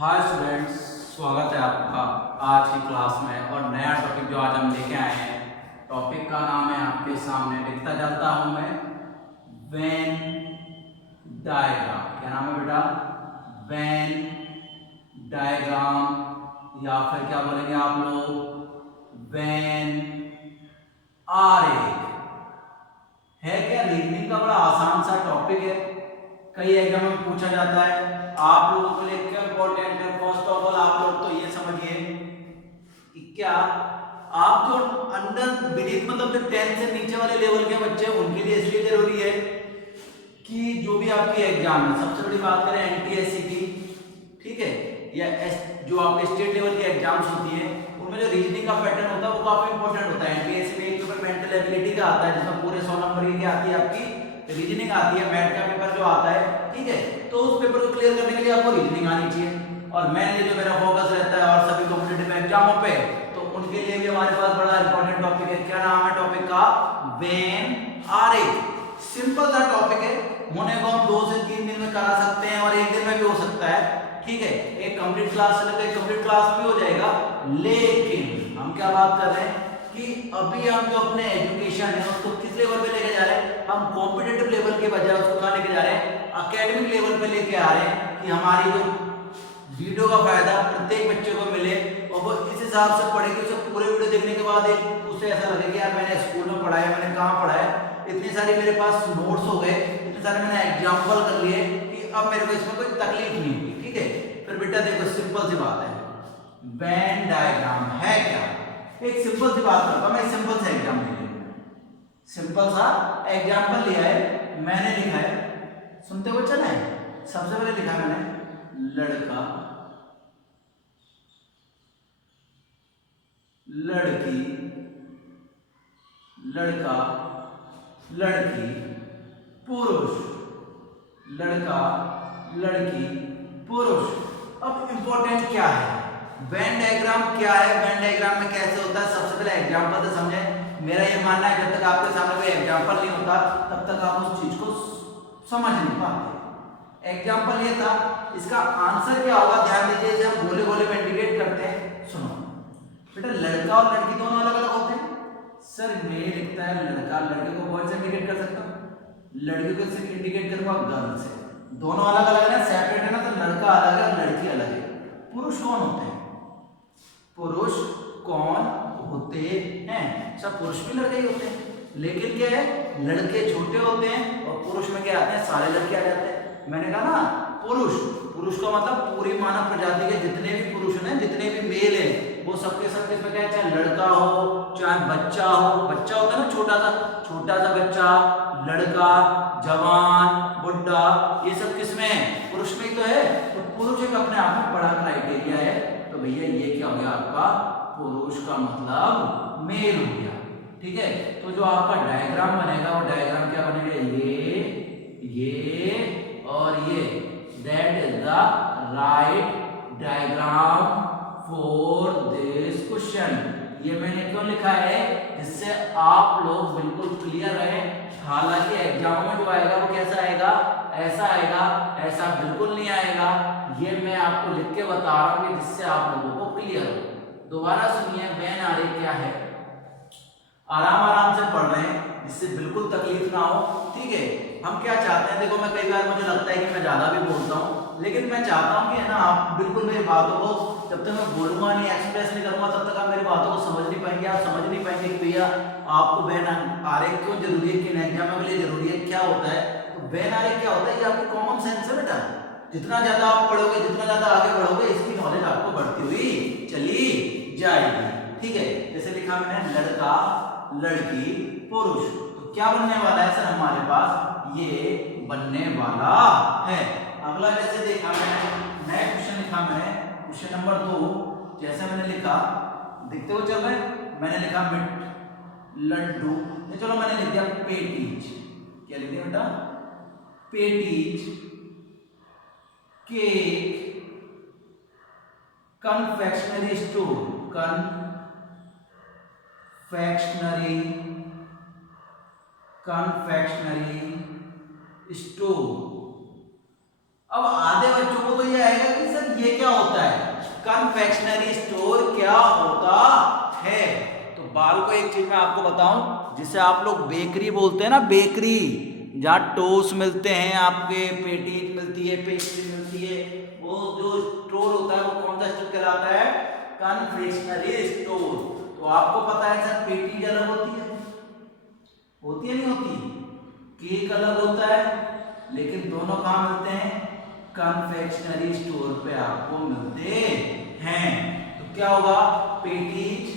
Hi students, स्वागत है आपका आज की क्लास में। और नया टॉपिक जो आज हम लेके आए हैं, टॉपिक का नाम है आपके सामने, लिखता चलता हूं मैं, वेन डायग्राम। क्या नाम है बेटा? वेन डायग्राम, या फिर क्या बोलेंगे आप लोग, वेन आरेख। है क्या? रीजनिंग का बड़ा आसान सा टॉपिक है, कई एग्जाम में पूछा जाता है। आप लोगों के लिए क्या इंपॉर्टेंट है? फर्स्ट ऑफ ऑल आप लोग तो ये समझिए कि क्या आप जो अंडर बीनीथ मतलब जो 10 से नीचे वाले लेवल के बच्चे हैं उनके लिए इसलिए जरूरी है कि जो भी आपके एग्जाम है, सबसे बड़ी बात करें एनटीएससी की, ठीक है, या जो आपके स्टेट लेवल की एग्जाम्स होती है, उनमें जो रीजनिंग का पैटर्न होता है वो काफी इंपॉर्टेंट होता है। एनटीएससी में एक पेपर मेंटल एबिलिटी का आता है जिसमें पूरे 100 नंबर की क्या आती है, आपकी रीजनिंग आती है। मैथ का पेपर जो आता है, ठीक है, तो उस पेपर को क्लियर करने के लिए आपको रीजनिंग आनी चाहिए। और मेनली जो मेरा फोकस रहता है और सभी कॉम्पिटिटिव एग्जामों पे, तो उनके लिए भी हमारे पास बड़ा इंपॉर्टेंट टॉपिक है। क्या नाम है टॉपिक का? वेन आरेख। सिंपल सा टॉपिक है, होने को हम 2 से 3 दिन में करा सकते हैं और 1 दिन में भी हो सकता है, ठीक है। एक कंप्लीट क्लास से लेकर कंप्लीट क्लास भी हो जाएगा। लेकिन हम क्या बात कर रहे हैं कि अभी हम जो अपने एजुकेशन है उसको किस लेवल पे लेके जा रहे हैं? हम कॉम्पिटिटिव लेवल के बजाय उसको कहां लेके जा रहे हैं? एकेडमिक लेवल पे लेके आ रहे हैं कि हमारी जो वीडियो का फायदा प्रत्येक बच्चे को मिले और वो इस हिसाब से पढ़े कि उसे पूरे वीडियो देखने के बाद एक उसे ऐसा लगे कि यार मैंने स्कूल में पढ़ा है, मैंने कहाँ पढ़ा है, इतनी सारी मेरे पास नोट्स हो गए, इतने सारे मैंने एग्जाम्पल कर लिए कि अब मेरे को इसमें कोई तकलीफ नहीं होगी, ठीक है। फिर बेटा देखो, सिंपल सी बात है, वेन डायग्राम है क्या? एक सिंपल सी बात करता हूं मैं, सिंपल सा एग्जाम ले लिया, सिंपल सा एग्जाम्पल लिया है, मैंने लिखा है, सुनते हुए चला है। सबसे पहले लिखा मैंने लड़का, लड़की, लड़का, लड़की, पुरुष, लड़का, लड़की, पुरुष। अब इंपॉर्टेंट क्या है? वेन डायग्राम क्या है? वेन डायग्राम में कैसे होता है? सबसे पहले एग्जांपल से समझे। मेरा ये मानना है जब तक आपके सामने कोई एग्जांपल नहीं होता तब तक आप उस चीज को समझ नहीं पाते। एग्जांपल ये था, इसका आंसर क्या होगा ध्यान दीजिए, इसे हम गोले गोले में इंडिकेट करते हैं। सुनो बेटा, लड़का और लड़की दोनों अलग अलग होते हैं। सर मैं लिखता है लड़का, लड़के को बॉय से इंडिकेट कर सकता हूँ, लड़की को से इंडिकेट करूंगा गर्ल से। दोनों अलग अलग है, सेपरेट है ना, तो लड़का अलग है और लड़की अलग है। पुरुष कौन होते हैं? पुरुष कौन होते हैं? सब पुरुष भी लड़के ही होते हैं, लेकिन क्या है, लड़के छोटे होते हैं और पुरुष में क्या आते हैं, सारे लड़के आ जाते हैं। मैंने कहा ना, पुरुष, पुरुष का मतलब पूरी मानव प्रजाति के जितने भी पुरुष हैं, जितने भी मेल हैं, वो सबके सबके इसमें क्या है, चाहे लड़का हो चाहे बच्चा हो, बच्चा होता है ना छोटा सा बच्चा, लड़का, जवान, बुढ़ा, ये सब किसमें है? पुरुष में ही तो है। तो पुरुष एक अपने आप में बड़ा क्राइटेरिया है। तो भैया ये क्या हो गया आपका? पुरुष का मतलब मेल हो गया, ठीक है। तो जो आपका डायग्राम बनेगा वो डायग्राम क्या बनेगा? ये और ये, that is the right diagram for this question. ये मैंने क्यों लिखा है? जिससे आप लोग बिल्कुल क्लियर रहे। हालांकि एग्जाम में जो आएगा वो कैसा आएगा? ऐसा आएगा, ऐसा बिल्कुल नहीं आएगा। ये मैं आपको लिख के बता रहा हूं जिससे आप लोगों को क्लियर हो। दोबारा सुनिए, वेन आरेख क्या है, आराम आराम से पढ़ रहे हैं जिससे बिल्कुल तकलीफ ना हो, ठीक है। हम क्या चाहते हैं, देखो मैं कई बार मुझे लगता है कि मैं ज्यादा भी बोलता हूँ, लेकिन मैं चाहता हूँ कि है ना, आप बिल्कुल मेरी बातों को, जब तक मैं बोलूंगा नहीं, एक्सप्रेस नहीं करूंगा, तब तक आप मेरी बातों को समझ नहीं पाएंगे। आप समझ नहीं पाएंगे कि भैया आपको वेन आरेख क्यों जरूरी है, किन एग्जाम के लिए जरूरी है, क्या होता है। तो वेन आरेख क्या होता है? ये आपकी कॉमन सेंस है बेटा। जितना ज्यादा आप पढ़ोगे, जितना ज्यादा आगे बढ़ोगे, इसकी नॉलेज आपको बढ़ती हुई चली जाएगी, ठीक है। जैसे लिखा मैंने लड़का, लड़की, पुरुष, तो क्या बनने वाला है सर हमारे पास? ये बनने वाला है। अगला जैसे देखा मैंने, नया क्वेश्चन लिखा मैंने, क्वेश्चन नंबर 2, जैसे मैंने लिखा, देखते हुए चल रहे हैं, मैंने लिखा मिट लड्डू, चलो मैंने लिख दिया पेटीज। क्या लिख दिया बेटा? Patties, cake, confectionery store, confectionery store. अब आधे बच्चों को तो ये आएगा कि सर ये क्या होता एक चीज मैं आपको बताऊं, जिसे आप लोग बेकरी बोलते हैं ना, बेकरी, जहाँ टोस्ट मिलते हैं, आपके पेटीज मिलती है, पेस्ट्री मिलती है, वो जो स्टोर होता है वो कौन सा स्टोर कहलाता है? Confectionery store. तो आपको पता है सर पेटीज अलग होती है नहीं होती? केक अलग होता है, लेकिन दोनों कहाँ मिलते हैं? कन्फेक्शनरी स्टोर पे आपको मिलते हैं। तो क्या होगा? पेटीज,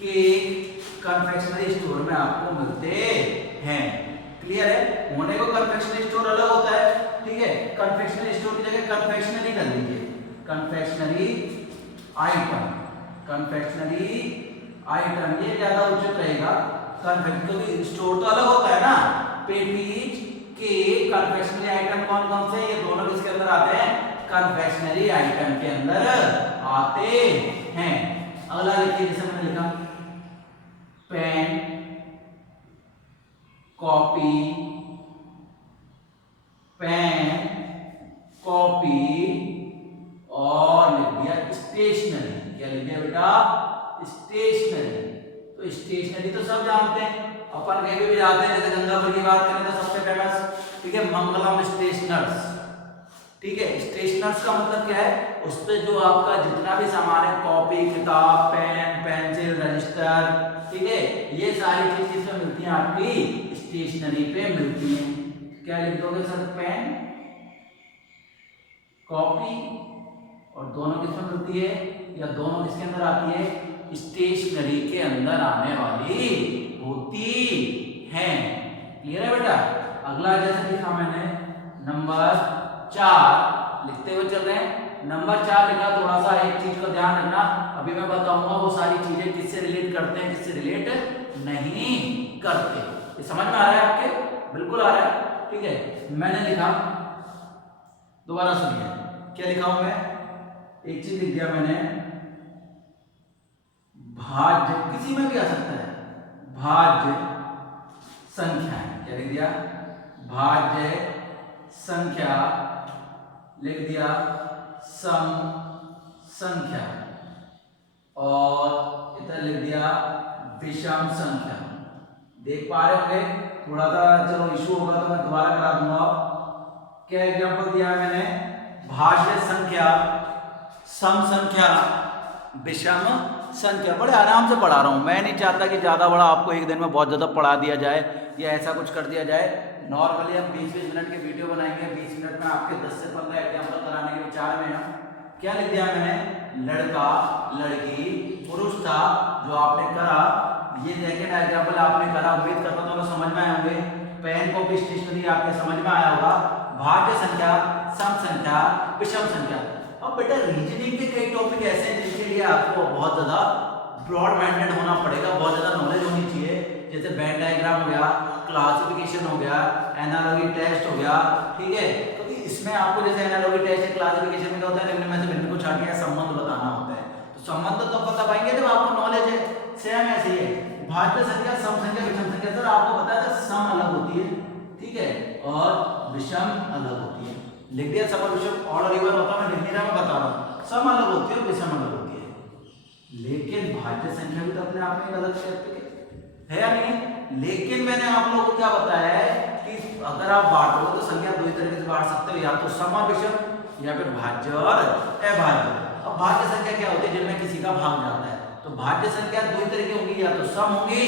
केक कन्फेक्शनरी स्टोर में आपको मिलते हैं। क्लियर है? होने को कन्फेक्शनरी स्टोर अलग होता है, ठीक है? कन्फेक्शनरी स्टोर की जगह कन्फेक्शनरी कर लीजिए, कन्फेक्शनरी आइटम, कन्फेक्शनरी आइटम, ये ज्यादा उचित रहेगा। क्योंकि स्टोर तो अलग होता है ना, पेटीज, केक, कन्फेक्शनरी आइटम कौन कौन से? ये दोनों किसके अंदर आते हैं? कन्फेक्शनरी आइटम के अंदर आते हैं। अगला देखिए, जैसे मैंने लिखा पेन, कॉपी, पेन, कॉपी और लिख दिया स्टेशनरी। क्या लिख दिया बेटा? स्टेशनरी। तो स्टेशनरी तो सब जानते हैं, अपन कहीं भी जाते हैं, जैसे गंगापुर की बात करें तो सबसे फेमस, ठीक है, मंगलम स्टेशनर्स। ठीक है, स्टेशनर्स का मतलब क्या है? उस पे जो आपका जितना भी सामान है, कॉपी, किताब, पेन, पेंसिल, रजिस्टर, ठीक है, ये सारी चीज किसमें मिलती हैं? आपकी स्टेशनरी पे मिलती हैं। क्या लिख दोगे सर? पेन, कॉपी, और दोनों किसमें मिलती है, या दोनों किसके अंदर आती है? स्टेशनरी के अंदर आने वाली होती है। क्लियर है बेटा? अगला जैसे लिखा मैंने नंबर 4 लिखते हुए चल रहे हैं। नंबर 4 लिखा, थोड़ा सा एक चीज का ध्यान रखना, अभी मैं बताऊंगा वो सारी चीजें किससे रिलेट करते हैं, किससे रिलेट नहीं करते। ये समझ में आ रहा है आपके? बिल्कुल आ रहा है, ठीक है। मैंने लिखा, दोबारा सुनिए, क्या लिखा हूं मैं? एक चीज लिख दिया मैंने, भाज्य, किसी में भी आ सकता है, भाज्य संख्या। क्या लिख दिया? भाज्य संख्या, लिख दिया सम संख्या, और इधर लिख दिया विषम संख्या। देख पा रहे होंगे? थोड़ा सा चलो इशू होगा तो मैं दोबारा करा दूंगा। क्या एग्जांपल दिया है मैंने? भाज्य संख्या, सम संख्या, विषम संख्या। बड़े आराम से पढ़ा रहा हूं, मैं नहीं चाहता कि ज्यादा बड़ा आपको एक दिन में बहुत ज्यादा पढ़ा दिया जाए या ऐसा कुछ कर दिया जाए। नॉर्मली हम 20-20 मिनट के वीडियो बनाएंगे, 20 मिनट में आपके 10 से 15 एग्जाम्पल कराने के विचार में हैं। क्या लिख दिया मैंने? लड़का, लड़की, पुरुष था जो आपने करा, ये सेकंड एग्जाम्पल आपने करा, उम्मीद करता हूं समझ में आए होंगे। पेन, कॉपी, स्टेशनरी आपके समझ में आया होगा। भाज्य संख्या, सम संख्या, विषम संख्या। अब बेटा रीजनिंग के कई टॉपिक ऐसे हैं जिनके लिए आपको बहुत ज्यादा ब्रॉड माइंडेड होना पड़ेगा, बहुत ज्यादा नॉलेज होनी चाहिए। जैसे वेन डायग्राम हो गया, क्लासिफिकेशन हो गया, एनालॉजी टेस्ट हो गया, ठीक है। क्योंकि इसमें आपको जैसे एनालॉजी टेस्ट या क्लासिफिकेशन में क्या होता है, निम्न में से भिन्न को छाट के संबंध बताना होता है। तो संबंध तो बता पाएंगे जब आपको नॉलेज है। सेम ऐसे ही है, भाज्य संख्या, सम संख्या, विषम संख्या। सर आपको पता है सम अलग होती है, ठीक है, और विषम अलग होती है। लिख दिया सम और विषम, ऑर्डर रिवर्स होता है, मैं लिख नहीं रहा, मैं बता रहा हूँ। सम अलग होती है और विषम अलग होती है। लेकिन भाज्य संख्या भी तो अपने आप में एक अलग टॉपिक है या नहीं? लेकिन मैंने आप लोगों को क्या बताया है कि अगर आप बांटोगे तो संख्या दो ही तरीके से बांट सकते हो, या तो सम और विषम या फिर भाज्य और अभाज्य। अब भाज्य संख्या क्या होती है? जिनमें किसी का भाग जाता है। तो भाज्य संख्या दो ही तरीके होंगी, या तो सम होंगी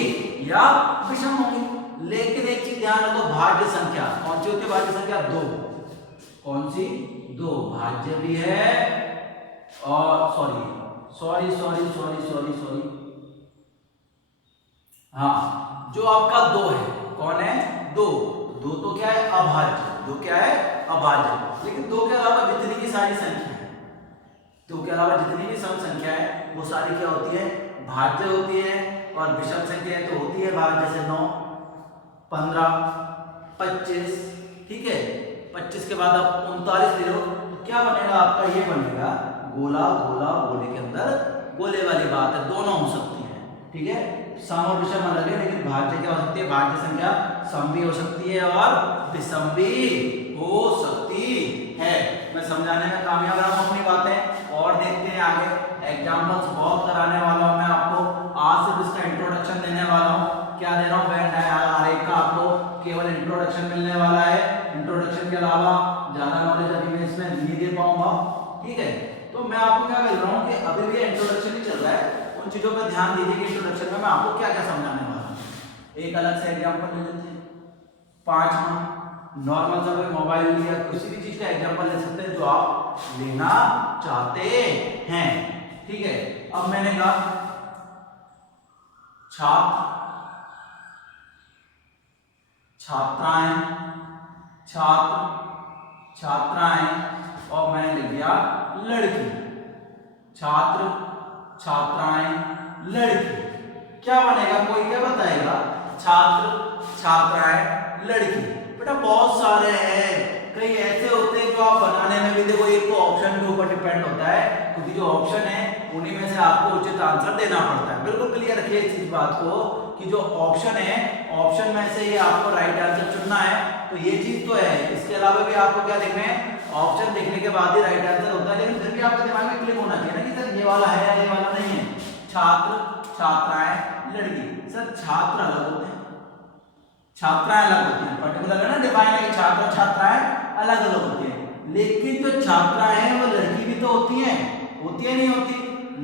या विषम होंगी। लेकिन एक चीज ध्यान रखो, भाज्य संख्या कौन सी होती है? भाज्य संख्या दो। कौन सी? दो। भाज्य भी है और सॉरी हाँ, जो आपका दो है, कौन है? दो। दो तो क्या है? अभाज्य। दो क्या है? अभाज्य। लेकिन दो के अलावा जितनी भी सारी संख्या है, दो के अलावा जितनी भी सम संख्या है, वो सारी क्या होती है? भाज्य होती है। और विषम संख्या तो होती है भाज्य, जैसे 9, 15, 25, ठीक है। 25 के बाद आप 39 ले लो, तो क्या बनेगा आपका? ये बनेगा गोला, गोला, गोले के अंदर गोले वाली बात है, दोनों हो सकती है, ठीक है। सम और विषम अलग है, लेकिन भाज्य क्या हो सकती है? भाज्य संख्या सम भी हो सकती है और विषम भी हो सकती है। मैं समझाने में कामयाब रहा हूं अपनी बातें, और देखते हैं आगे। एग्जाम्पल्स बहुत कराने वाला हूं मैं आपको, आज सिर्फ इसका इंट्रोडक्शन देने मिलने वाला है। इंट्रोडक्शन के अलावा ज्यादा नॉलेज अभी मैं इसमें नहीं दे पाऊंगा, ठीक है। तो मैं आपको क्या बोल रहा हूँ कि अभी भी इंट्रोडक्शन ही चल रहा है, उन चीजों पर ध्यान दीजिए कि इंट्रोडक्शन में मैं आपको क्या क्या समझाने वाला हूँ। एक अलग से एग्जाम्पल ले लेते हैं। 5 नॉर्मल सा कोई मोबाइल या किसी भी चीज का एग्जाम्पल ले सकते हैं जो आप लेना चाहते हैं, ठीक है। अब मैंने कहा छात्र, छात्राएं, छात्र, छात्राएं, और मैंने लिख दिया लड़की। छात्र, छात्राएं, लड़की। क्या बनेगा, कोई क्या बताएगा? छात्र, छात्राएं, लड़की। बेटा बहुत सारे हैं, कई ऐसे होते हैं जो आप बनाने में भी, देखो एक तो ऑप्शन के ऊपर डिपेंड होता है, क्योंकि जो ऑप्शन है उन्हीं में से आपको उचित आंसर देना पड़ता है। बिल्कुल क्लियर रखिए इस बात को कि जो ऑप्शन है, ऑप्शन में से ही आपको राइट आंसर चुनना है। तो ये चीज तो है, इसके अलावा भी आपको क्या देखना है, ऑप्शन देखने के बाद ही राइट आंसर होता है, लेकिन फिर भी आपके दिमाग में क्लिक होना चाहिए ना कि सर ये वाला है या ये वाला नहीं है। छात्र, छात्राएं, लड़की। सर छात्र अलग होते हैं, छात्राएं अलग होती हैं, पर्टिकुलर है ना, डिफाइन है कि छात्र छात्राएं अलग अलग होती हैं। लेकिन जो छात्राएं हैं वो लड़की भी तो होती हैं, होती है नहीं होती।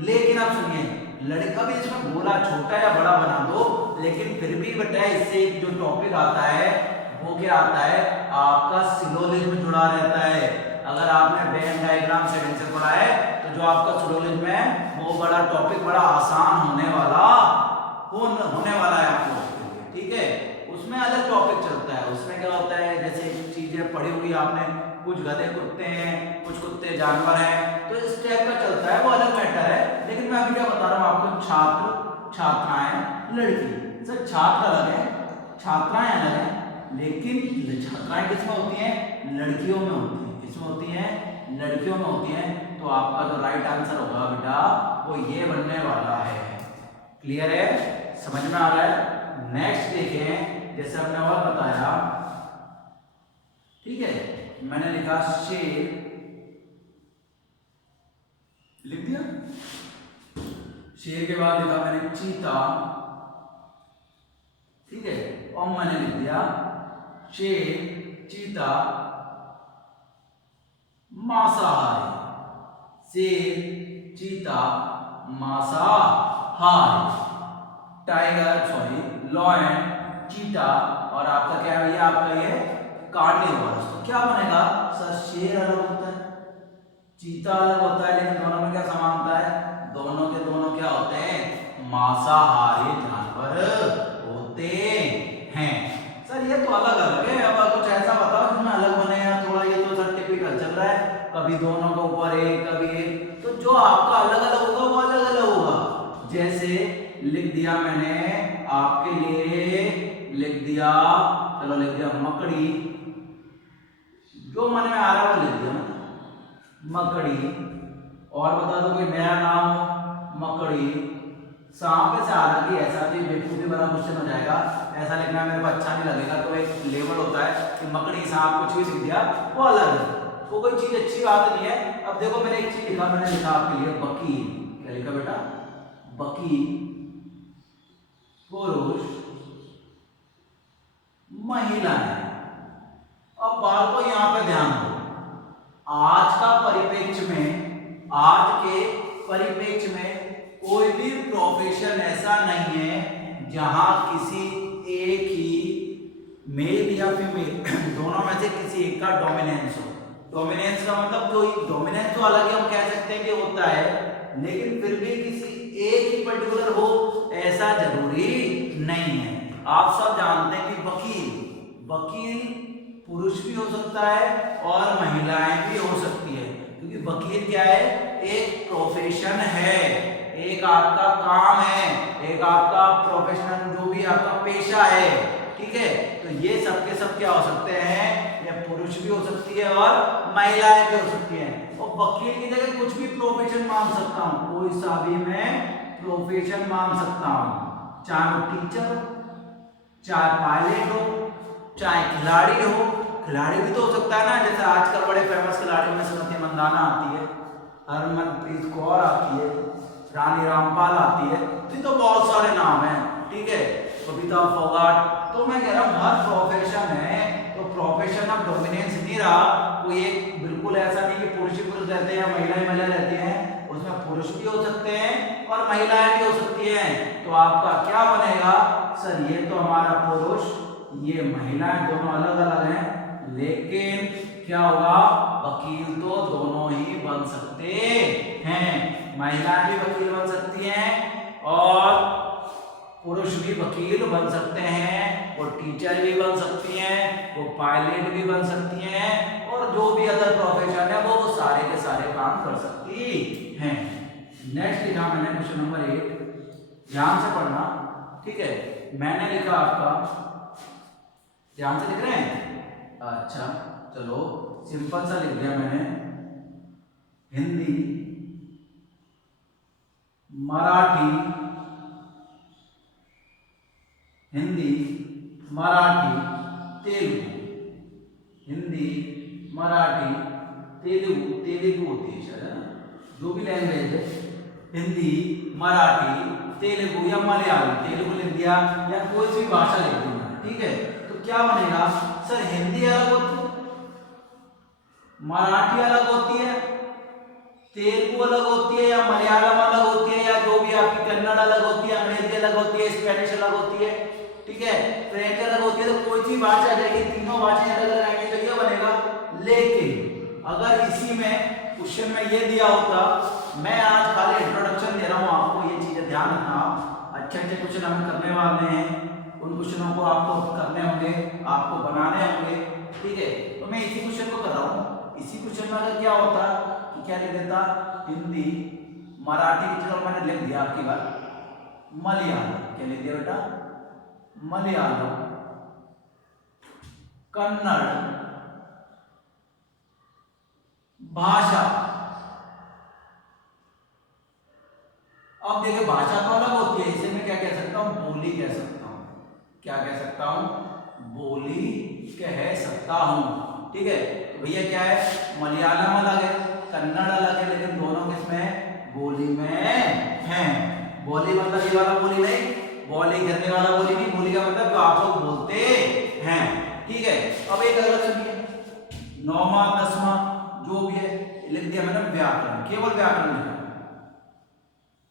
लेकिन आप सुनिए, लड़का भी इसमें बोला छोटा या बड़ा बना दो, लेकिन फिर भी बेटा इससे जो टॉपिक आता है वो क्या आता है, आपका सिलोजिज्म जुड़ा रहता है। अगर आपने वेन डायग्राम से पढ़ा है तो जो आपका सिलोजिज्म है वो बड़ा टॉपिक, बड़ा आसान होने वाला है आपको, ठीक है। उसमें अलग टॉपिक चलता है, उसमें क्या होता है, जैसे चीजें पढ़ी होगी आपने, कुछ गधे कुत्ते हैं, कुछ कुत्ते जानवर हैं, तो इस टाइप का चलता है, वो अलग मैटर है। लेकिन मैं अभी क्या बता रहा हूँ आपको, छात्र, छात्राएं, लड़की। सर छात्र अलग है, छात्राएं अलग है, लेकिन छात्राएं किसमें होती हैं, लड़कियों में होती हैं। किसमें होती हैं, लड़कियों में होती हैं। तो आपका जो राइट आंसर होगा बेटा वो ये बनने वाला है। क्लियर है, समझ में आ रहा है। नेक्स्ट देखें, जैसे हमने और बताया, ठीक है, मैंने लिखा शेर, लिख दिया। शेर के बाद लिखा मैंने चीता, ठीक है, और मैंने लिख दिया शेर, चीता, मांसाहारी। शेर, चीता, मांसाहारी। टाइगर, सॉरी, लॉयन, चीता, और आपका क्या है भैया, आपका ये कार्निवोरस। तो क्या बनेगा सर, शेर अलग होता है, चीता अलग होता है, लेकिन दोनों में क्या समानता है, दोनों के दोनों क्या होते हैं, मांसाहारी जानवर होते हैं। सर ये तो अलग अलग है, अब कुछ ऐसा बताओ जिसमें अलग बने या थोड़ा, ये तो सर टिपिकल चल रहा है, कभी दोनों के ऊपर एक, कभी एक, तो जो आपका अलग अलग होगा वो अलग अलग होगा। जैसे लिख दिया मैंने आपके लिए, लिख दिया, चलो लिख दिया मकड़ी, जो मन में आ रहा है वो लिख दिया मकड़ी। और बता दो कोई नया नाम, मकड़ी। सांप से आ रहा कि ऐसा भी बेवकूफी बड़ा क्वेश्चन हो जाएगा, ऐसा लिखना मेरे को अच्छा नहीं लगेगा, तो एक लेवल होता है कि मकड़ी, सांप, कुछ भी लिख दिया वो अलग है, वो कोई चीज अच्छी बात नहीं है। अब देखो मैंने एक चीज लिखा, मैंने लिखा आपके लिए वकील। क्या लिखा बेटा, वकील, पुरुष, महिलाएं। अब बात को यहां पे ध्यान दो, आज का परिप्रेक्ष्य में, आज के परिप्रेक्ष्य में कोई भी प्रोफेशन ऐसा नहीं है जहां किसी एक ही मेल या फीमेल दोनों में से किसी एक का डोमिनेंस हो। डोमिनेंस का मतलब कोई डोमिनेंस तो अलग ही हम कह सकते हैं कि होता है, लेकिन फिर भी किसी एक ही पर्टिकुलर हो ऐसा जरूरी नहीं है। आप सब जानते हैं कि वकील पुरुष भी हो सकता है और महिलाएं भी हो सकती है, क्योंकि वकील क्या है, एक प्रोफेशन है, एक आपका काम है, एक आपका प्रोफेशनल जो भी आपका पेशा है, ठीक है। तो ये सब के सब क्या हो सकते हैं, ये पुरुष भी हो सकती है और महिलाएं भी हो सकती हैं। और वकील की जगह कुछ भी प्रोफेशन मान सकता हूँ, कोई सा भी मैं प्रोफेशन मान सकता हूँ, चाहे वो टीचर हो, चाहे पायलट हो, चाहे खिलाड़ी हो। खिलाड़ी भी तो हो सकता है ना, जैसे आजकल बड़े फेमस खिलाड़ियों में स्मृति मंदाना आती है, हरमनप्रीत कौर आती है, रानी रामपाल आती है, तो बहुत सारे नाम हैं, ठीक है, बबीता फोगाट। तो मैं कह रहा हूँ हर प्रोफेशन है, तो मेरा कोई एक बिल्कुल ऐसा नहीं कि पुरुष ही पुरुष रहते हैं या महिलाएं महिला रहते हैं, उसमें पुरुष भी हो सकते हैं और महिलाएं भी हो सकती हैं। तो आपका क्या बनेगा सर, ये तो हमारा पुरुष, ये महिलाएं, दोनों अलग अलग हैं, लेकिन क्या होगा, वकील तो दोनों ही बन सकते हैं। महिलाएं भी वकील बन सकती हैं और पुरुष भी वकील बन सकते हैं, वो टीचर भी बन सकती हैं, वो पायलट भी बन सकती हैं, और जो भी अदर प्रोफेशन है वो सारे के सारे काम कर सकती हैं। नेक्स्ट लिखा मैंने क्वेश्चन नंबर 8, ध्यान से पढ़ना, ठीक है। मैंने लिखा आपका, ध्यान से लिख रहे हैं, अच्छा चलो सिंपल सा लिख दिया मैंने, हिंदी, मराठी, हिंदी, मराठी, तेलुगु, हिंदी, मराठी, तेलुगु, तेलुगु होती है शायद, जो भी लैंग्वेज है, हिंदी, मराठी, तेलुगु या मलयालम, तेलुगु लिख दिया या कोई सी भाषा लिख दी, ठीक है। तो क्या बनेगा सर, हिंदी अलग होती है, मराठी अलग होती है, तेलुगु अलग होती है, या मलयालम अलग होती है, या जो भी आपकी कन्नड़ अलग होती है, अंग्रेजी अलग होती है, स्पेनिश अलग होती है, ठीक है, फ्रेंच अलग होती है। तो कोई सी भाषा जाएगी, तीनों भाषाएं अलग अलग आएंगी, तो ये बनेगा। लेकिन अगर इसी में क्वेश्चन में ये दिया होता, मैं आज खाली इंट्रोडक्शन दे रहा हूँ आपको, ये चीजें ध्यान रखना आप, अच्छे अच्छे क्वेश्चन हमें करने वाले हैं, उन क्वेश्चनों को आपको करने होंगे, आपको बनाने होंगे, ठीक है। तो मैं इसी क्वेश्चन को कर रहा हूँ। इसी क्वेश्चन में अगर क्या होता कि क्या लिख देता, हिंदी, मराठी की जगह मैंने लिख दिया आपकी बात मलयालम, क्या लिख दिया बेटा, मलयालम, कन्नड़ भाषा। अब देखिए भाषा तो अलग होती है, इसे मैं क्या कह सकता हूं, बोली कह सकता हूं, क्या कह सकता हूं, बोली कह सकता हूं, ठीक है। तो भैया क्या है, मलयालम अलग है, कन्नड़ अलग है, लेकिन दोनों किसमें, बोली में हैं। बोली मतलब ये वाला बोली नहीं, बोली करने वाला बोली नहीं, बोली का मतलब जो आप लोग बोलते हैं, ठीक है। अब एक अगला सुनिए, 9वां 10वां जो भी है लिख दिया मैंने, व्याकरण, केवल व्याकरण लिखा,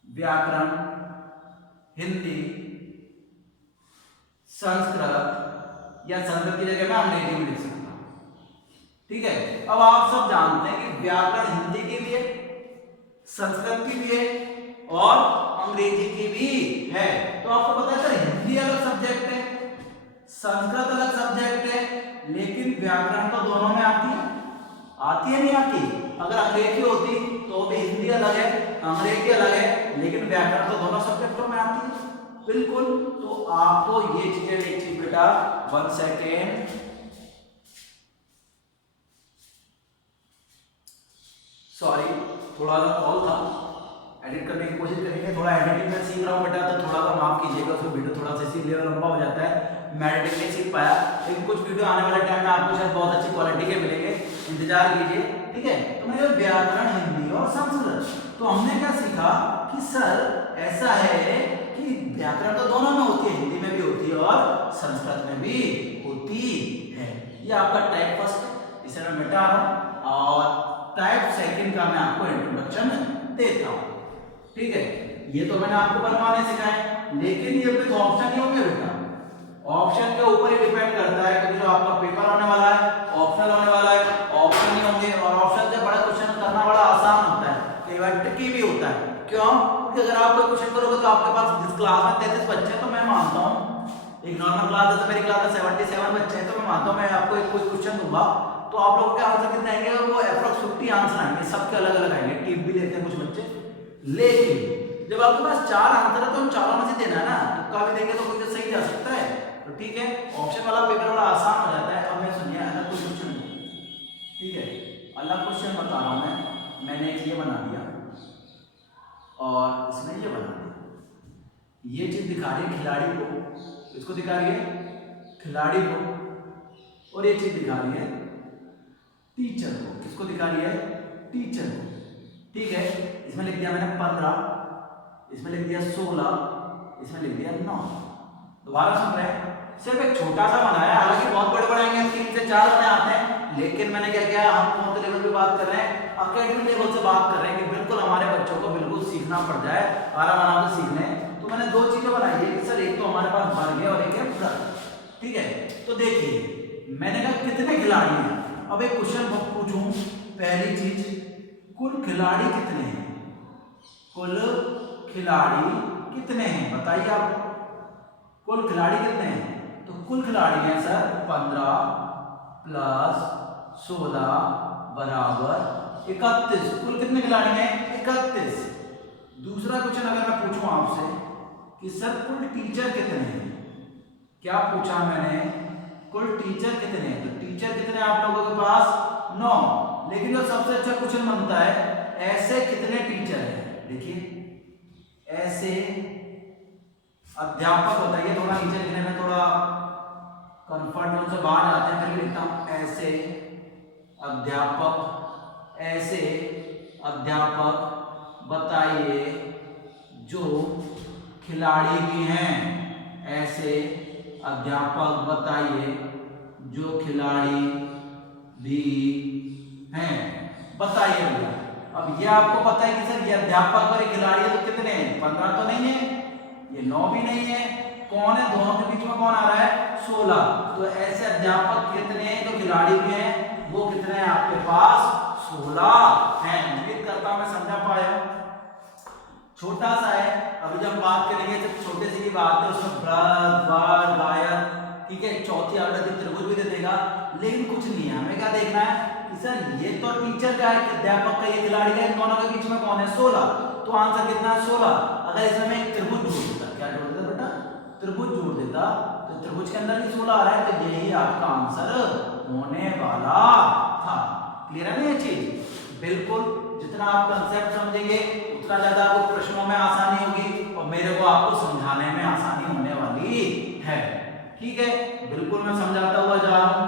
व्याकरण, हिंदी, संस्कृत, या संस्कृत की जगह मैं अंग्रेजी में लिख सकता हूं, ठीक है। अब आप सब जानते हैं कि व्याकरण हिंदी की भी है, संस्कृत की भी है और अंग्रेजी की भी है। तो आपको पता है सर, हिंदी अलग सब्जेक्ट है, संस्कृत अलग सब्जेक्ट है, लेकिन व्याकरण तो दोनों में आती है, आती है नहीं आती। अगर अंग्रेजी होती तो भी हिंदी अलग है, अंग्रेजी अलग है, लेकिन व्याकरण तो दोनों सब्जेक्टों में आती है, बिल्कुल। तो आपको ये चीजें लिखी बेटा, 1 सेकेंड, सॉरी थोड़ा सा कॉल था, एडिट करने की कोशिश करेंगे, थोड़ा एडिटिंग में सीख रहा हूँ बेटा, तो थोड़ा सा माफ कीजिएगा, उसमें वीडियो थोड़ा सा इसीलिए लंबा हो जाता है, मैं एडिटिंग नहीं सीख पाया, लेकिन कुछ वीडियो आने वाले टाइम में आपको शायद बहुत अच्छी क्वालिटी के मिलेंगे, इंतजार कीजिए, ठीक है। तो मैंने व्याकरण, हिंदी और संस्कृत, तो हमने क्या सीखा कि सर ऐसा है कि व्याकरण तो दोनों में होती है, हिंदी में भी होती है और संस्कृत में भी होती है। ये आपका टाइप फर्स्ट, इसे मैं मिटा रहा हूं, और टाइप सेकंड का मैं आपको इंट्रोडक्शन देता हूं, ठीक है। ये तो मैंने आपको बनवाने सिखाए, लेकिन ये भी तो ऑप्शन ही होंगे बेटा, ऑप्शन के ऊपर ही डिपेंड करता है, क्योंकि जो आपका पेपर होने वाला है, ऑप्शनल होने वाला है, ऑप्शन ही होंगे, और ऑप्शन से बड़ा क्वेश्चन करना बड़ा आसान होता है, कई बार ट्रिकी भी होता है। क्यों? क्योंकि अगर आप कोई क्वेश्चन करोगे तो आपके पास जिस क्लास में 33 बच्चे हैं, तो मैं मानता हूँ एक नॉर्मल क्लास है, तो मेरी क्लास में 77 बच्चे हैं, तो मैं मानता हूँ मैं आपको एक कोई क्वेश्चन दूंगा, तो आप लोगों के आंसर कितने आएंगे, वो अप्रॉक्स 50 आंसर आएंगे, सबके अलग अलग आएंगे, टिप भी लेते हैं कुछ बच्चे। लेकिन जब आपके पास 4 आंसर है तो हम चारों में से देना है ना, तुक्का भी देंगे तो कुछ सही जा सकता है, तो ठीक है। ऑप्शन वाला पेपर बड़ा आसान हो जाता है। अब मैं सुनिए अलग कोई क्वेश्चन, ठीक है, अलग क्वेश्चन बता रहा हूं मैंने एक ये बना दिया और इसमें ये बना दिया, ये चीज दिखा रही है खिलाड़ी को, इसको दिखा रही है खिलाड़ी को, और ये चीज दिखा रही है टीचर को, किसको दिखा रही है, टीचर को, ठीक है। इसमें लिख दिया मैंने 15, इसमें लिख दिया 16, इसमें लिख दिया 9। दोबारा सुन रहे हैं, सिर्फ एक छोटा सा बनाया, हालांकि बहुत बड़े बड़े आएंगे, 3 से 4 बने आते हैं, लेकिन मैंने क्या किया, हम कौन से लेवल पे बात कर रहे हैं, एकेडमिक लेवल से बात कर रहे हैं कि बिल्कुल हमारे बच्चों को बिल्कुल सीखना पड़ जाए, आराम आराम से सीखने। तो मैंने दो चीजें बनाई है कि सर एक तो हमारे पास वर्ग है और एक है वृत्त, ठीक है। तो देखिए मैंने कहा कितने खिलाड़ी हैं। अब एक क्वेश्चन पूछूं, पहली चीज, कुल खिलाड़ी कितने हैं, कुल खिलाड़ी कितने हैं बताइए आप, कुल खिलाड़ी कितने हैं। तो कुल खिलाड़ी हैं सर 15 प्लस 16 बराबर 31। कुल कितने खिलाड़ी हैं, 31। दूसरा क्वेश्चन अगर मैं पूछूं आपसे कि सर कुल टीचर कितने हैं, क्या पूछा मैंने, कुल टीचर कितने हैं। तो टीचर कितने आप लोगों के पास, 9। लेकिन जो सबसे अच्छा क्वेश्चन बनता है, ऐसे कितने टीचर हैं। देखिए ऐसे अध्यापक होता है, ये थोड़ा नीचे लिखने में थोड़ा कंफर्ट जोन से बाहर जाते हैं, फिर भी लिखता हूं ऐसे अध्यापक, ऐसे अध्यापक बताइए जो खिलाड़ी भी हैं, ऐसे अध्यापक बताइए जो खिलाड़ी भी हैं, बताइए भैया। अब ये आपको पता है कि सर ये अध्यापक और ये खिलाड़ी है, तो कितने हैं, 15 तो नहीं है, ये 9 भी नहीं है, कौन है, दोनों के बीच में कौन आ रहा है, 16। तो ऐसे अध्यापक कितने हैं जो खिलाड़ी भी हैं, वो कितने हैं आपके पास, 16 हैं। उम्मीद करता हूं मैं समझा पाया, छोटा सा है। अभी जब बात करेंगे तो छोटे से की बात है, उसमें वृत्त वर्ग आयत, ठीक है, चौथी आकृति त्रिभुज भी दे देगा, लेकिन कुछ नहीं है, हमें क्या देखना है कि सर ये तो टीचर का है, अध्यापक का, ये खिलाड़ी का, इन दोनों के बीच में कौन है, 16। तो आंसर कितना है, 16। अगर इसमें मैं एक त्रिभुज जोड़ देता, क्या जोड़ देता बेटा, त्रिभुज जोड़ देता, तो त्रिभुज के अंदर भी 16 आ रहा है, तो यही आपका आंसर होने वाला था। क्लियर है ना ये चीज, बिल्कुल जितना आप कंसेप्ट समझेंगे उतना ज्यादा आपको प्रश्नों में आसानी होगी और मेरे को आपको समझाने में आसानी होने वाली है, ठीक है। बिल्कुल मैं समझाता हुआ जा रहा हूं,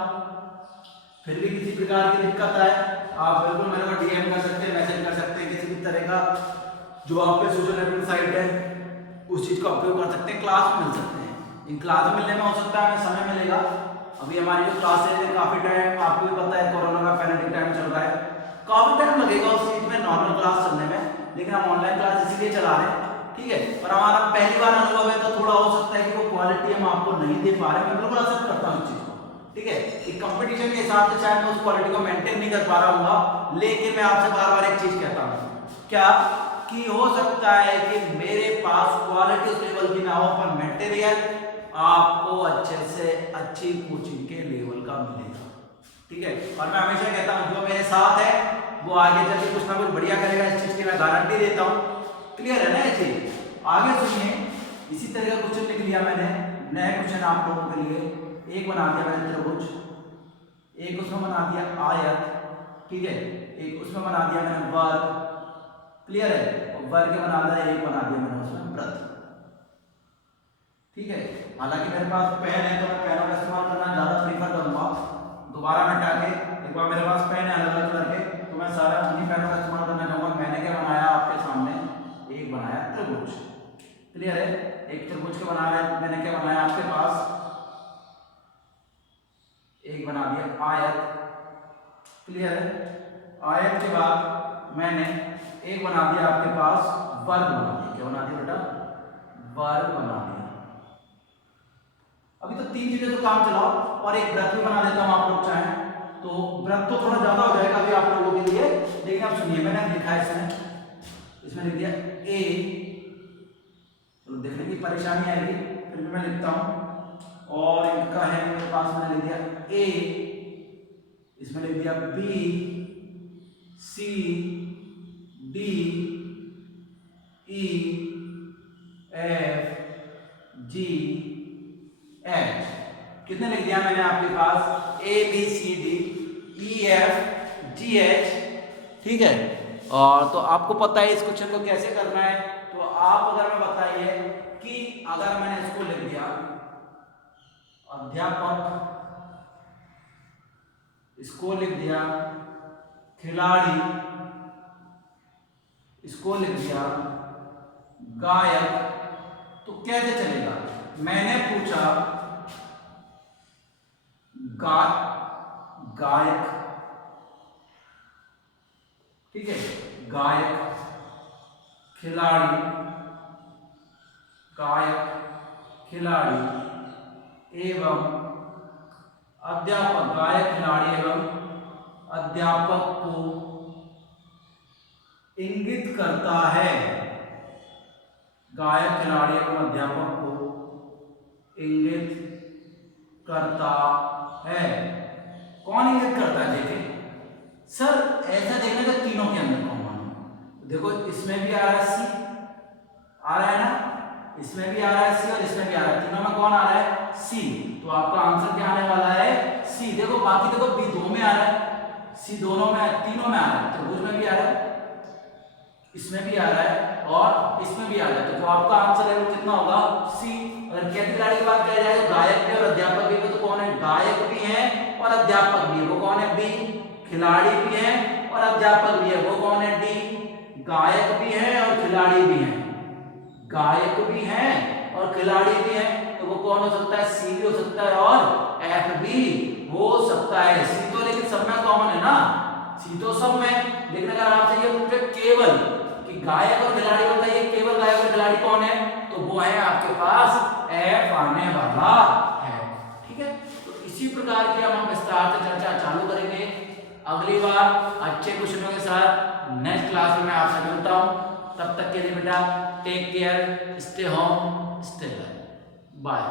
फिर भी किसी प्रकार की दिक्कत आए आप बिल्कुल मेरे को डीएम कर सकते हैं, मैसेज कर सकते हैं, किसी भी तरह का जो आप पे सोशल नेटवर्क साइट है उस चीज का उपयोग कर सकते हैं, क्लास में मिल सकते हैं। इन क्लास में मिलने में हो सकता है हमें समय मिलेगा, अभी हमारी जो क्लासेज है काफी टाइम, आपको भी पता है कोरोना का पैंडेमिक टाइम चल रहा है, काफी टाइम लगेगा उस चीज में नॉर्मल क्लास चलने में, लेकिन हम ऑनलाइन क्लास इसीलिए चला रहे हैं, ठीक है। पर हमारा पहली बार अनुभव है, तो थोड़ा हो सकता है कि वो क्वालिटी हम आपको नहीं दे पा रहे, मैं बिल्कुल एक्सेप्ट करता हूँ इस चीज को, ठीक है। एक कंपटीशन के हिसाब से शायद मैं उस क्वालिटी को मेंटेन नहीं कर पा रहा हूँ, लेकिन मैं आपसे बार बार एक चीज कहता हूँ, क्या कि हो सकता है कि मेरे पास क्वालिटी उस लेवल की ना हो, पर मटेरियल आपको अच्छे से अच्छी कोचिंग के लेवल का मिलेगा, ठीक है। और मैं हमेशा कहता हूं जो मेरे साथ है वो आगे चल के कुछ ना कुछ बढ़िया करेगा, इस चीज की मैं गारंटी देता हूं। क्लियर है ना ये चीज, आगे सुनिए। इसी तरह का क्वेश्चन लिख लिया मैंने, नया क्वेश्चन आप लोगों के लिए, एक बना दिया मैंने त्रिभुज, एक उसमें बना दिया आयत, ठीक है, एक उसमें बना दिया मैंने वर्ग, क्लियर है, और वर्ग बना दिया, एक बना दिया मैंने उसमें वृत्त, ठीक है। हालांकि मेरे पास पेन है तो मैं पेनों का इस्तेमाल करना ज्यादा प्रीफर करूंगा, दोबारा मिटा के, एक बार मेरे पास पेन है अलग अलग कलर के, तो मैं सारा उन्हीं पेनों का इस्तेमाल करना चाहूंगा। मैंने क्या बनाया आपके सामने, एक बनाया त्रिभुज, क्लियर है, एक त्रिभुज के बनाया, मैंने क्या बनाया आपके पास, एक बना दिया आयत, क्लियर है। आयत के बाद मैंने एक बना दिया आपके पास वर्ग बना दिया, क्या बना दिया बेटा, वर्ग बना दिया। अभी तो 3 चीजें तो काम चलाओ, और एक वृत्त भी बना देता हूं आप लोग चाहें तो, वृत्त तो थोड़ा ज्यादा हो जाएगा अभी आप लोगों के लिए, लेकिन आप सुनिए, मैंने लिखा है इसमें लिख दिया ए, तो देखने की परेशानी आएगी, फिर भी मैं लिखता हूं, और इनका है मेरे पास, मैंने लिख दिया ए, इसमें लिख दिया B C D E F G H, कितने लिख दिया मैंने आपके पास, A B C D E F G H, ठीक है। और तो आपको पता है इस क्वेश्चन को कैसे करना है, तो आप अगर मैं बताइए कि अगर मैंने इसको लिख दिया अध्यापक, इसको लिख दिया खिलाड़ी, इसको लिख दिया गायक, तो कैसे चलेगा। मैंने पूछा गायक, ठीक है, गायक, खिलाड़ी, गायक, खिलाड़ी एवं अध्यापक, गायक, खिलाड़ी एवं अध्यापक को इंगित करता है, गायक, खिलाड़ी एवं अध्यापक को इंगित करता है। कौन इंगित करता है? देखिए सर, ऐसा देखने का तीनों के अंदर कॉमन है। देखो इसमें भी आ रहा है सी, आ रहा है ना, इसमें भी आ रहा है सी और इसमें भी आ रहा है, तीनों में कौन आ रहा है? सी। तो आपका आंसर क्या आने वाला है? सी। देखो बाकी देखो बी दो में आ रहा है, सी दोनों में, तीनों में आ रहा है, त्रिभुज में भी आ रहा है, इसमें भी आ रहा है और इसमें भी आ रहा है। तो आपका आंसर है वो कितना होगा? सी। अगर कैसे खिलाड़ी की बात किया जाए तो गायक भी और अध्यापक भी, तो कौन है? गायक भी है और अध्यापक भी है, वो कौन है? बी। खिलाड़ी भी है और अध्यापक भी है, वो कौन है? डी। गायक भी है और खिलाड़ी भी है, गायक भी है और खिलाड़ी भी है, तो वो कौन हो सकता है? सी भी हो सकता है और एफ भी हो सकता है। सी तो लेकिन सब में कॉमन है ना, सी तो सब में, लेकिन अगर आपसे ये पूछे केवल कि गायक और खिलाड़ी बताइए, केवल गायक और खिलाड़ी कौन है, तो वो है आपके पास एफ आने वाला है। ठीक है, तो इसी प्रकार की हम विस्तार से चर्चा चालू करेंगे अगली बार अच्छे क्वेश्चनों के साथ। नेक्स्ट क्लास में मैं आपसे मिलता हूं, तब तक के लिए बेटा take care, stay home, stay well, bye.